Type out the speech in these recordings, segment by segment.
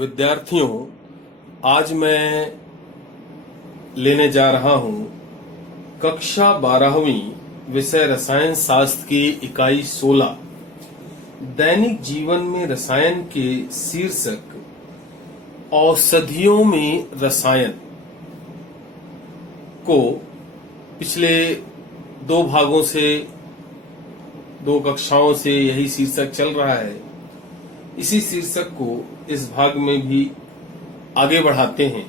विद्यार्थियों, आज मैं लेने जा रहा हूं कक्षा 12वीं विषय रसायन शास्त्र की इकाई 16 दैनिक जीवन में रसायन के शीर्षक औषधियों में रसायन को पिछले दो भागों से, दो कक्षाओं से यही शीर्षक चल रहा है। इसी शीर्षक को इस भाग में भी आगे बढ़ाते हैं।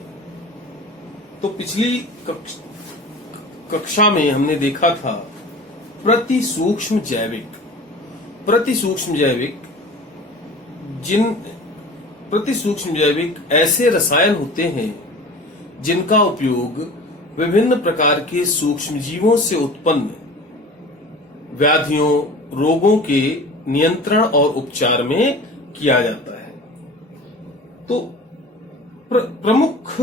तो पिछली कक्षा में हमने देखा था प्रति सूक्ष्म जैविक। प्रति सूक्ष्म जैविक ऐसे रसायन होते हैं जिनका उपयोग विभिन्न प्रकार के सूक्ष्म जीवों से उत्पन्न व्याधियों, रोगों के नियंत्रण और उपचार में किया जाता है। तो प्रमुख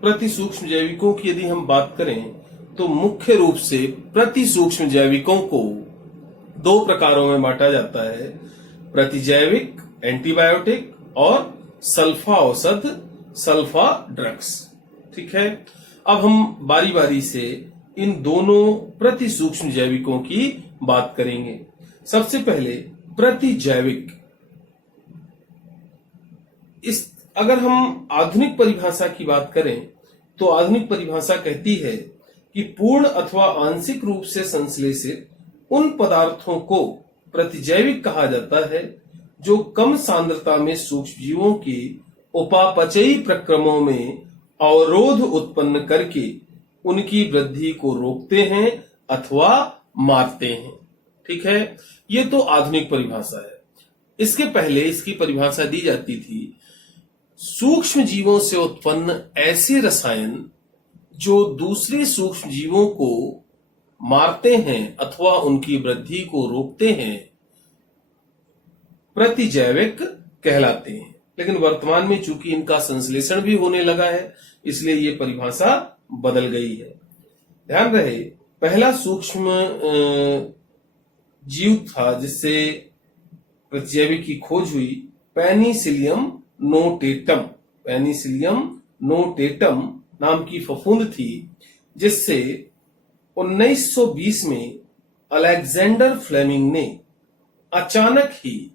प्रति सूक्ष्म जैविकों की यदि हम बात करें तो मुख्य रूप से प्रति सूक्ष्म जैविकों को दो प्रकारों में बांटा जाता है, प्रतिजैविक एंटीबायोटिक और सल्फा औषध सल्फा ड्रग्स। ठीक है, अब हम बारी बारी से इन दोनों प्रति सूक्ष्म जैविकों की बात करेंगे। सबसे पहले प्रतिजैविक। अगर हम आधुनिक परिभाषा की बात करें तो आधुनिक परिभाषा कहती है कि पूर्ण अथवा आंशिक रूप से संश्लेषित उन पदार्थों को प्रतिजैविक कहा जाता है जो कम सांद्रता में सूक्ष्म जीवों के उपापचयी प्रक्रमों में अवरोध उत्पन्न करके उनकी वृद्धि को रोकते हैं अथवा मारते हैं। ठीक है, ये तो आधुनिक परिभाषा है। इसके पहले इसकी परिभाषा दी जाती थी सूक्ष्म जीवों से उत्पन्न ऐसे रसायन जो दूसरे सूक्ष्म जीवों को मारते हैं अथवा उनकी वृद्धि को रोकते हैं, प्रतिजैविक कहलाते हैं। लेकिन वर्तमान में चूंकि इनका संश्लेषण भी होने लगा है, इसलिए ये परिभाषा बदल गई है। ध्यान रहे, पहला सूक्ष्म जीव था जिससे प्रतिजैविक की खोज हुई, पेनिसिलियम नोटेटम। पेनिसिलियम नोटेटम नाम की फफूंद थी जिससे 1920 में अलेक्जेंडर फ्लेमिंग ने अचानक ही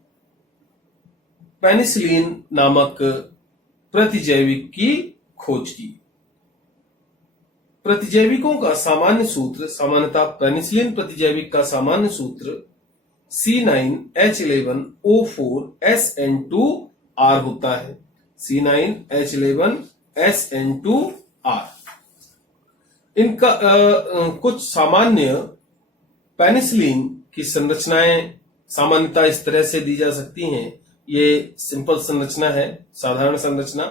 पेनिसिलिन नामक प्रतिजैविक की खोज की। प्रतिजैविकों का सामान्य सूत्र, सामान्यतः पेनिसिलिन प्रतिजैविक का सामान्य सूत्र C9H11O4SN2R होता है। C9H11SN2R। इनका कुछ सामान्य पेनिसिलिन की संरचनाएं सामान्यतः इस तरह से दी जा सकती हैं। ये सिंपल संरचना है, साधारण संरचना।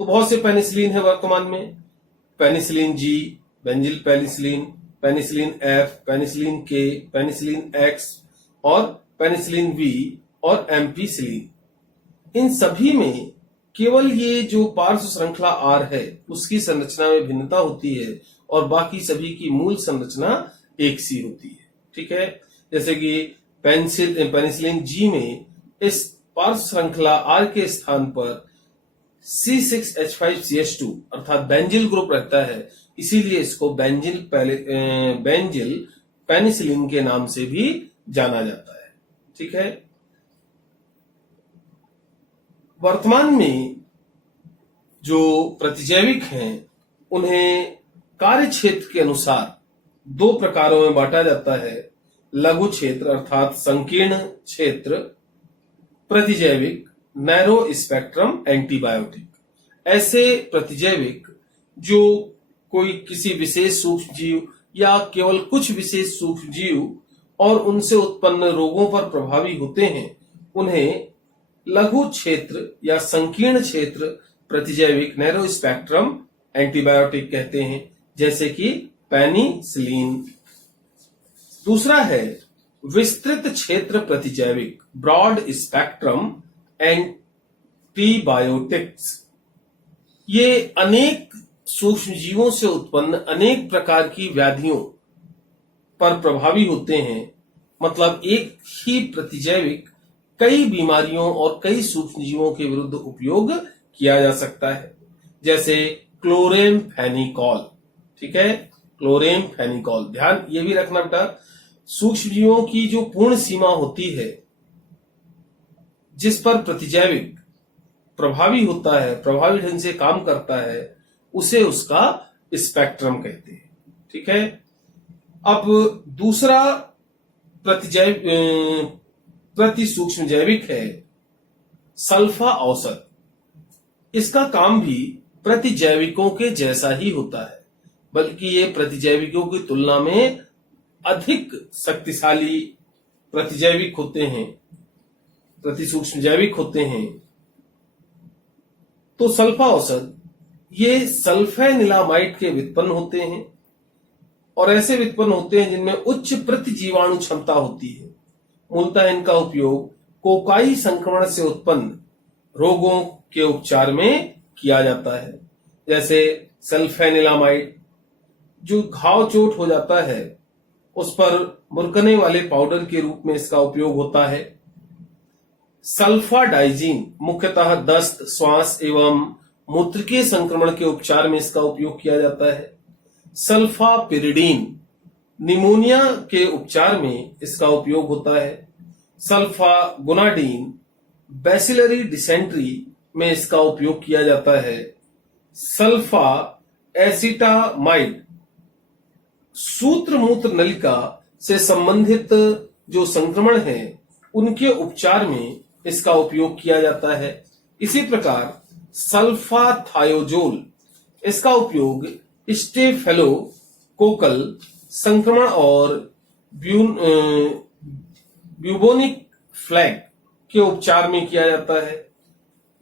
तो बहुत से पेनिसिलिन है वर्तमान में, penicillin G, benzyl penicillin, penicillin F, penicillin के, पेनिसिलिन एक्स और पेनिसिलिन वी और एम्पीसिलिन। इन सभी में केवल ये जो पार्श्व श्रृंखला आर है उसकी संरचना में भिन्नता होती है और बाकी सभी की मूल संरचना एक सी होती है। ठीक है, जैसे कि पेनिसिलिन जी में इस पार्श्व श्रृंखला आर के स्थान पर C6H5CH2 अर्थात बेंजिल ग्रुप रहता है, इसीलिए इसको बेंजिल पेनिसिलिन के नाम से भी जाना जाता है। ठीक है, वर्तमान में जो प्रतिजैविक हैं उन्हें कार्य क्षेत्र के अनुसार दो प्रकारों में बांटा जाता है, लघु क्षेत्र अर्थात संकीर्ण क्षेत्र प्रतिजैविक, नैरो स्पेक्ट्रम एंटीबायोटिक। ऐसे प्रतिजैविक जो कोई किसी विशेष सूक्ष्म जीव या केवल कुछ विशेष सूक्ष्म जीव और उनसे उत्पन्न रोगों पर प्रभावी होते हैं, उन्हें लघु क्षेत्र या संकीर्ण क्षेत्र प्रतिजैविक, नैरो स्पेक्ट्रम एंटीबायोटिक कहते हैं, जैसे कि पेनिसिलिन। दूसरा है विस्तृत क्षेत्र प्रतिजैविक, ब्रॉड स्पेक्ट्रम एंटीबायोटिक्स। ये अनेक सूक्ष्म जीवों से उत्पन्न अनेक प्रकार की व्याधियों पर प्रभावी होते हैं। मतलब एक ही प्रतिजैविक कई बीमारियों और कई सूक्ष्म जीवों के विरुद्ध उपयोग किया जा सकता है, जैसे क्लोरेमफेनिकॉल। ठीक है, क्लोरेमफेनिकॉल। ध्यान ये भी रखना बेटा, सूक्ष्मजीवों की जो पूर्ण सीमा होती है जिस पर प्रतिजैविक प्रभावी होता है, प्रभावी ढंग से काम करता है, उसे उसका स्पेक्ट्रम कहते हैं। ठीक है, अब दूसरा प्रति सूक्ष्म जैविक है सल्फा औसत। इसका काम भी प्रतिजैविकों के जैसा ही होता है, बल्कि ये प्रतिजैविकों की तुलना में अधिक शक्तिशाली प्रतिजैविक होते हैं, प्रति सूक्ष्म जैविक होते हैं। तो सल्फा औसत ये सल्फेनिलामाइड के व्युत्पन्न होते हैं और ऐसे व्युत्पन्न होते हैं जिनमें उच्च प्रतिजीवाणु क्षमता होती है। मूलतः इनका उपयोग कोकाई संक्रमण से उत्पन्न रोगों के उपचार में किया जाता है, जैसे सल्फेनिलामाइड जो घाव चोट हो जाता है उस पर मुरकने वाले पाउडर के रूप में इसका उपयोग होता है। सल्फाडाइजीन मुख्यतः दस्त, श्वास एवं मूत्रिकीय संक्रमण के उपचार में इसका उपयोग किया जाता है। सल्फापिरिडीन निमोनिया के उपचार में इसका उपयोग होता है। सल्फागुनाडीन बैसिलरी डिसेंट्री में इसका उपयोग किया जाता है। सल्फा एसिटामाइड सूत्र मूत्र नलिका से संबंधित जो संक्रमण है उनके उपचार में इसका उपयोग किया जाता है। इसी प्रकार सल्फाथायोजोल, इसका उपयोग स्टेफेलोकोकल संक्रमण और ब्यूबोनिक फ्लैग के उपचार में किया जाता है।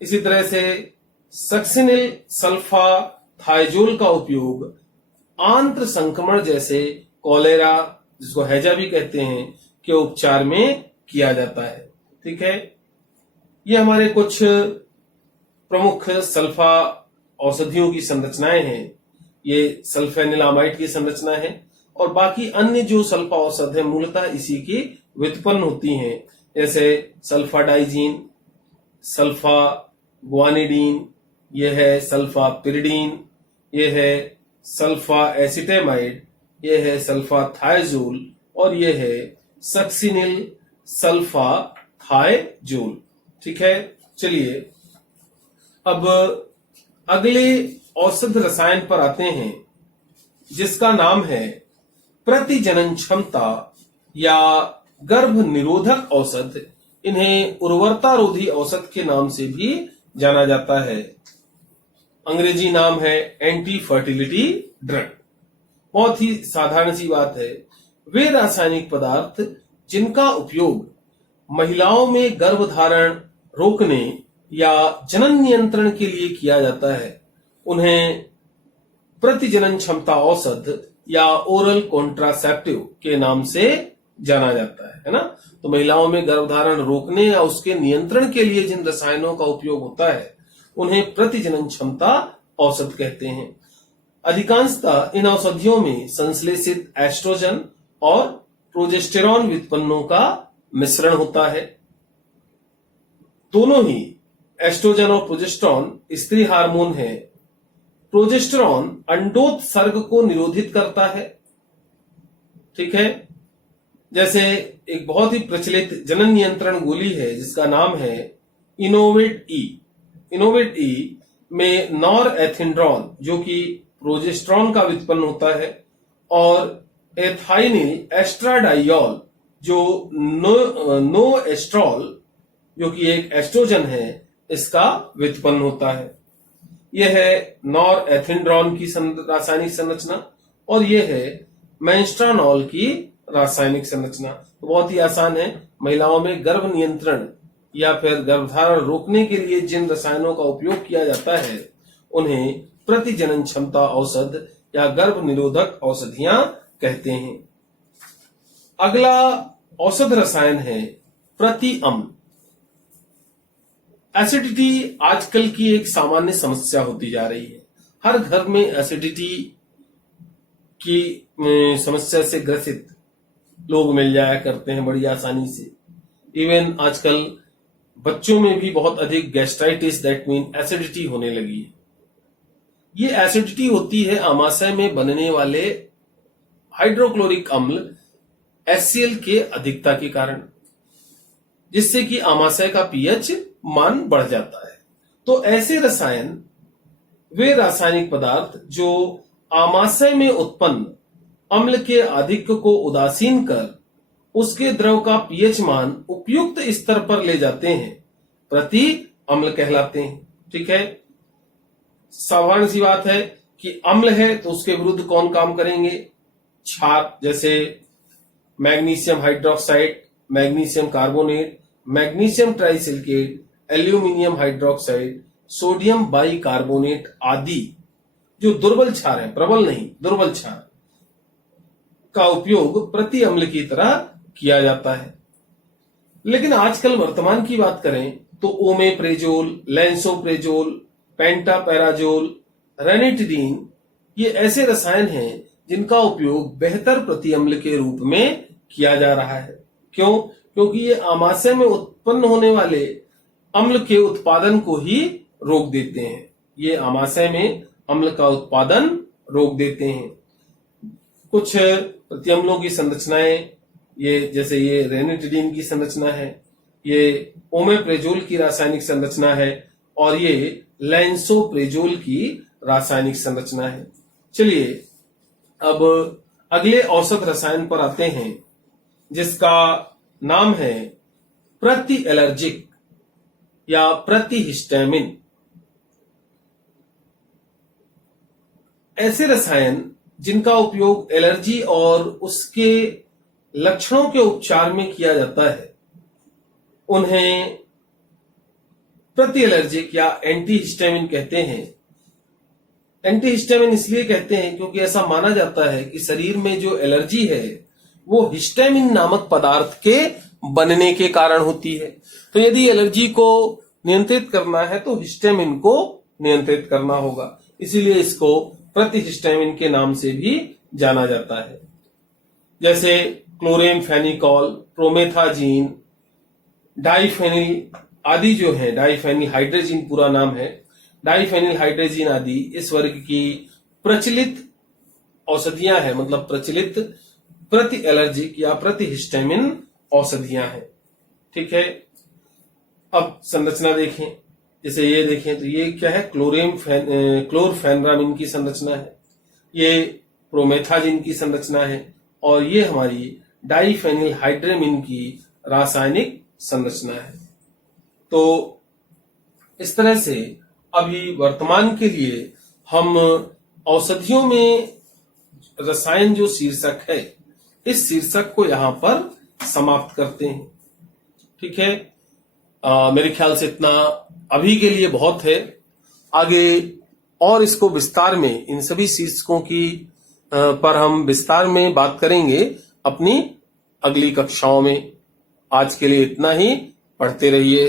इसी तरह से सक्सिनिल सल्फाथायोजोल का उपयोग आंत्र संक्रमण जैसे कोलेरा, जिसको हैजा भी कहते हैं, के उपचार में किया जाता है। ठीक है, ये हमारे कुछ प्रमुख सल्फा औषधियों की संरचनाएं हैं। ये सल्फेनिलामाइड की संरचना है और बाकी अन्य जो सल्फा औषध है मूलतः इसी की व्युत्पन्न होती हैं, जैसे सल्फाडाइजीन, सल्फा गुआनिडीन, यह है सल्फापिरिडीन, यह है सल्फा एसिटेमाइड, यह है सल्फाथायोजोल और यह है सक्सिनिल सल्फाथायोजोल। ठीक है, चलिए अब अगले औषध रसायन पर आते हैं जिसका नाम है प्रतिजनन क्षमता या गर्भ निरोधक औषध। इन्हें उर्वरता रोधी औषध के नाम से भी जाना जाता है। अंग्रेजी नाम है एंटी फर्टिलिटी ड्रग। बहुत ही साधारण सी बात है, वे रासायनिक पदार्थ जिनका उपयोग महिलाओं में गर्भधारण रोकने या जनन नियंत्रण के लिए किया जाता है उन्हें प्रतिजनन क्षमता औषध या ओरल कॉन्ट्रासेप्टिव के नाम से जाना जाता है ना। तो महिलाओं में गर्भधारण रोकने या उसके नियंत्रण के लिए जिन रसायनों का उपयोग होता है उन्हें प्रतिजनन क्षमता औषध कहते हैं। अधिकांशतः इन औषधियों में संश्लेषित एस्ट्रोजन और प्रोजेस्टेरॉन व्युत्पन्नों का मिश्रण होता है। दोनों ही एस्ट्रोजन और प्रोजेस्टेरॉन स्त्री हार्मोन है। प्रोजेस्टेरॉन अंडोत्सर्ग को निरोधित करता है। ठीक है, जैसे एक बहुत ही प्रचलित जनन नियंत्रण गोली है जिसका नाम है इनोवेट ई। इनोवेट ई में नॉरएथिंड्रोन जो कि प्रोजेस्टेरॉन का व्युत्पन्न होता है और एथाइनिल एस्ट्राडाइयोल जो नोएस्ट्रॉल जो कि एक एस्ट्रोजन है इसका व्युत्पन्न होता है। यह है नॉरएथिंड्रोन की रासायनिक संरचना और यह है मेंस्ट्रानॉल की रासायनिक संरचना। तो बहुत ही आसान है, महिलाओं में गर्भ नियंत्रण या फिर गर्भधारण रोकने के लिए जिन रसायनों का उपयोग किया जाता है उन्हें प्रतिजनन क्षमता औषध या गर्भ निरोधक औषधियां कहते हैं। अगला औषध रसायन है प्रतिअम्ल। एसिडिटी आजकल की एक सामान्य समस्या होती जा रही है। हर घर में एसिडिटी की समस्या से ग्रसित लोग मिल जाया करते हैं बड़ी आसानी से। इवन आजकल बच्चों में भी बहुत अधिक गैस्ट्राइटिस, दैट मीन एसिडिटी होने लगी है। ये एसिडिटी होती है आमाशय में बनने वाले हाइड्रोक्लोरिक अम्ल HCl के अधिकता के कारण, जिससे कि आमाशय का पीएच मान बढ़ जाता है। तो ऐसे रसायन, वे रासायनिक पदार्थ जो आमाशय में उत्पन्न अम्ल के आधिक्य को उदासीन कर उसके द्रव का पीएच मान उपयुक्त स्तर पर ले जाते हैं, प्रति अम्ल कहलाते हैं। ठीक है, साधारण सी बात है कि अम्ल है तो उसके विरुद्ध कौन काम करेंगे? क्षार, जैसे magnesium hydroxide, magnesium carbonate, magnesium trisilicate, aluminium hydroxide, sodium bicarbonate आदि जो दुर्बल क्षार है, प्रबल नहीं, दुर्बल क्षार का उपयोग प्रति अम्ल की तरह किया जाता है। लेकिन आजकल वर्तमान की बात करें तो ओमेप्रेजोल, लैंसोप्रेजोल, पेंटापैराजोल, रेनिटिडीन, ये ऐसे रसायन हैं जिनका उपयोग बेहतर प्रति अम्ल के रूप में किया जा रहा है। क्यों? क्योंकि ये आमाशय में उत्पन्न होने वाले अम्ल के उत्पादन को ही रोक देते हैं। ये आमाशय में अम्ल का उत्पादन रोक देते हैं। कुछ प्रतिअम्लों की संरचनाएं, ये जैसे ये रेनिटिडीन की संरचना है, ये ओमेप्रेजोल की रासायनिक संरचना है, और ये लैंसोप्रेजोल की रासायनिक संरचना है। चलिए अब अगले औषध रसायन पर आते हैं, जिसका नाम है प्रति एलर्जिक या प्रतिहिस्टामिन। ऐसे रसायन जिनका उपयोग एलर्जी और उसके लक्षणों के उपचार में किया जाता है, उन्हें प्रति एलर्जिक या एंटीहिस्टामिन कहते हैं। एंटीहिस्टामिन इसलिए कहते हैं क्योंकि ऐसा माना जाता है कि शरीर में जो एलर्जी है वो हिस्टामिन नामक पदार्थ के बनने के कारण होती है। तो यदि एलर्जी को नियंत्रित करना है तो हिस्टामिन को नियंत्रित करना होगा, इसीलिए इसको प्रतिहिस्टामिन के नाम से भी जाना जाता है। जैसे क्लोरेमफेनिकॉल, प्रोमेथाजीन, डाइफेनिल आदि जो है, डाइफेनिल हाइड्रोजीन पूरा नाम है, डाइफेनिल हाइड्रोजीन आदि इस वर्ग की प्रचलित औषधियां हैं, मतलब प्रचलित प्रति एलर्जिक या प्रतिहिस्टामिन औषधियां हैं। ठीक है, अब संरचना देखें। जैसे ये देखें तो ये क्या है, क्लोरफेनरामिन की संरचना है, ये प्रोमेथाजिन की संरचना है, और ये हमारी डाइफेनिल हाइड्रामिन की रासायनिक संरचना है। तो इस तरह से अभी वर्तमान के लिए हम औषधियों में रसायन जो शीर्षक है, इस शीर्षक को यहां पर समाप्त करते हैं। ठीक है, मेरे ख्याल से इतना अभी के लिए बहुत है। आगे और इसको विस्तार में, इन सभी शीर्षकों की पर हम विस्तार में बात करेंगे अपनी अगली कक्षाओं में। आज के लिए इतना ही। पढ़ते रहिए।